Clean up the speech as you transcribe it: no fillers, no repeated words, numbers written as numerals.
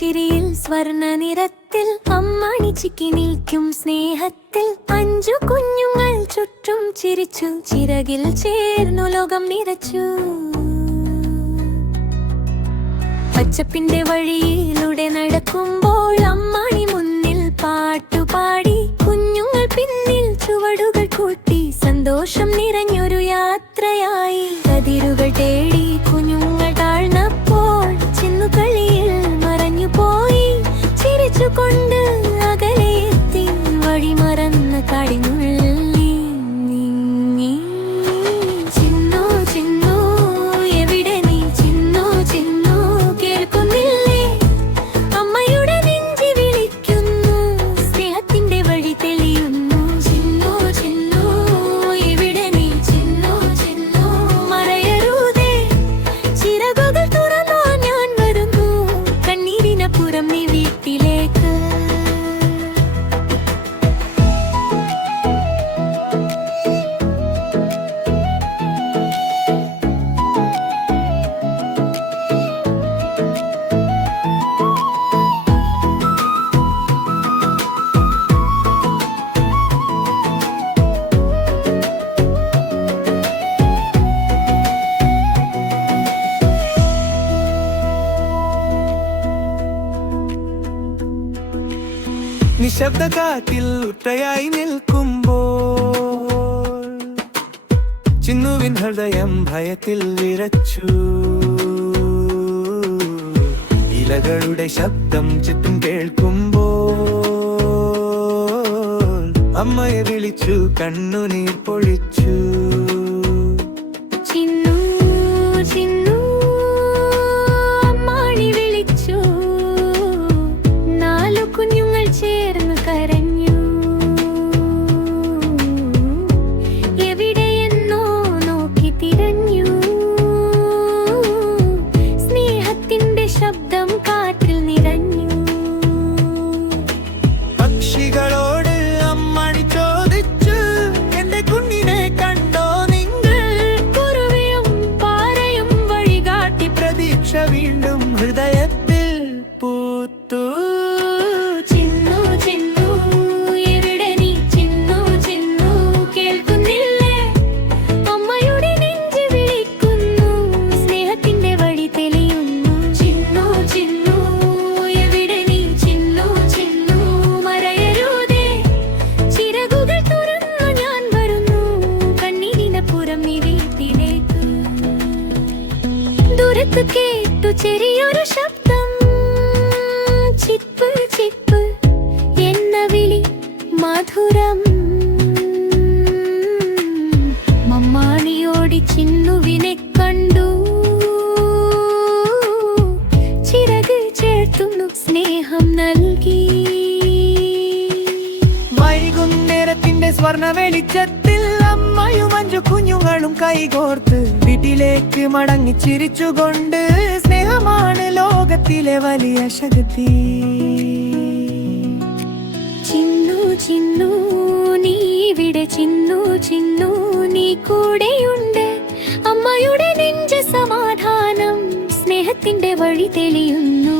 ചിരിയിൽ സ്വർണ്ണ നിറത്തിൽ അമ്മാണി ചിക്കി നിൽക്കും സ്നേഹത്തിൽ 5 കുഞ്ഞുങ്ങൾ ചുറ്റും ചിരിച്ചു ചിറകിൽ ചേർന്നു ലോകം നിറച്ചു. പച്ചപ്പിന്റെ വഴിയിലൂടെ നടക്കുമ്പോൾ അമ്മാണി മുന്നിൽ പാട്ടുപാടി, കുഞ്ഞുങ്ങൾ പിന്നിൽ ചുവടുകൾ കൂട്ടി സന്തോഷം നിറഞ്ഞൊരു യാത്രയായി. കതിരുകൾ തേടി കുഞ്ഞുങ്ങൾ താഴ്ന്നപ്പോൾ ചിന്നുകളിയിൽ മറഞ്ഞുപോയി. ചിരിച്ചുകൊണ്ട് അകലെയെത്തി വഴി മറന്ന് കാടിനുള്ളിൽ നീങ്ങി. ചിന്നു ചിന്നു എവിടെ നീ, ചിന്നു ചിന്നു കേൾക്കുന്നില്ലേ? അമ്മയുടെ നെഞ്ചി വിളിക്കുന്നു, സ്നേഹത്തിന്റെ വഴി തെളിയുന്നു. ചിന്നു ചിന്നു എവിടെ നീ, ചിന്നു ചിന്നു മറയരുതേ, ചിറകുകൾ തുറന്നോ ഞാൻ വരുന്നു, കണ്ണീരിനപ്പുറം നീ വീട്ടിലേക്ക്. നിശബ്ദ കാറ്റിൽ ഉറ്റയായി നിൽക്കുമ്പോൾ ചിന്നുവിൻ ഹൃദയം ഭയത്തിൽ വിറച്ചു. ഇലകളുടെ ശബ്ദം ചുറ്റും കേൾക്കുമ്പോൾ അമ്മയെ വിളിച്ചു കണ്ണുനീർ പൊഴിച്ചു. ചിന്നു ചിന്നു അമ്മാണി വിളിച്ചു, 4 കുഞ്ഞുങ്ങൾ ചേർന്ന് കരഞ്ഞു. എവിടെയെന്നോ നോക്കി തിരഞ്ഞു, സ്നേഹത്തിന്റെ ശബ്ദം കാറ്റിൽ നിറഞ്ഞു. പക്ഷികളോട് അമ്മാണി ചോദിച്ചു, എന്റെ കുഞ്ഞിനെ കണ്ടോ നിങ്ങൾ? കുറുവയും പാറയും വഴികാട്ടി പ്രതീക്ഷ വീണ്ടും ഹൃദയത്തിൽ പൂത്തു. ചിന്നു ചിന്നു എവിടെ നീ, ചിന്നു ചിന്നു കേൾക്കുന്നില്ലേ? അമ്മയുടെ നെഞ്ചി വിളിക്കുന്നു, സ്നേഹത്തിന്റെ വഴി തെളിയുന്നു. ചിന്നു ചിന്നു എവിടെ നീ, ചിന്നു ചിന്നു മറയരുതേ, ചിറകുകൾ തുറന്നു ഞാൻ വരുന്നു, കണ്ണീരിനപ്പുറം നീ വീട്ടിലേക്ക്. ദൂരത്ത് കേട്ടു ചെറിയൊരു ശബ്ദം, ചിപ്പ് ചിപ്പ് എന്ന വിളി മധുരം. മമ്മാണിയോടി ചിന്നുവിനെ കണ്ടു, ചിറക് ചേർത്തുന്നു സ്നേഹം നൽകി. വൈകുന്നേരത്തിന്റെ സ്വർണ്ണ വെളിച്ചത്തിൽ അമ്മയും 5 കുഞ്ഞുങ്ങളും കൈകോർത്ത് വീട്ടിലേക്ക് മടങ്ങി ചിരിച്ചുകൊണ്ട്, സ്നേഹമാണ് ലോകത്തിലെ വലിയ ശക്തി. ചിന്നു ചിന്നു നീ ഇവിടെ, ചിന്നു ചിന്നു നീ കൂടെയുണ്ട്, അമ്മയുടെ നെഞ്ച് സമാധാനം, സ്നേഹത്തിന്റെ വഴി തെളിയുന്നു.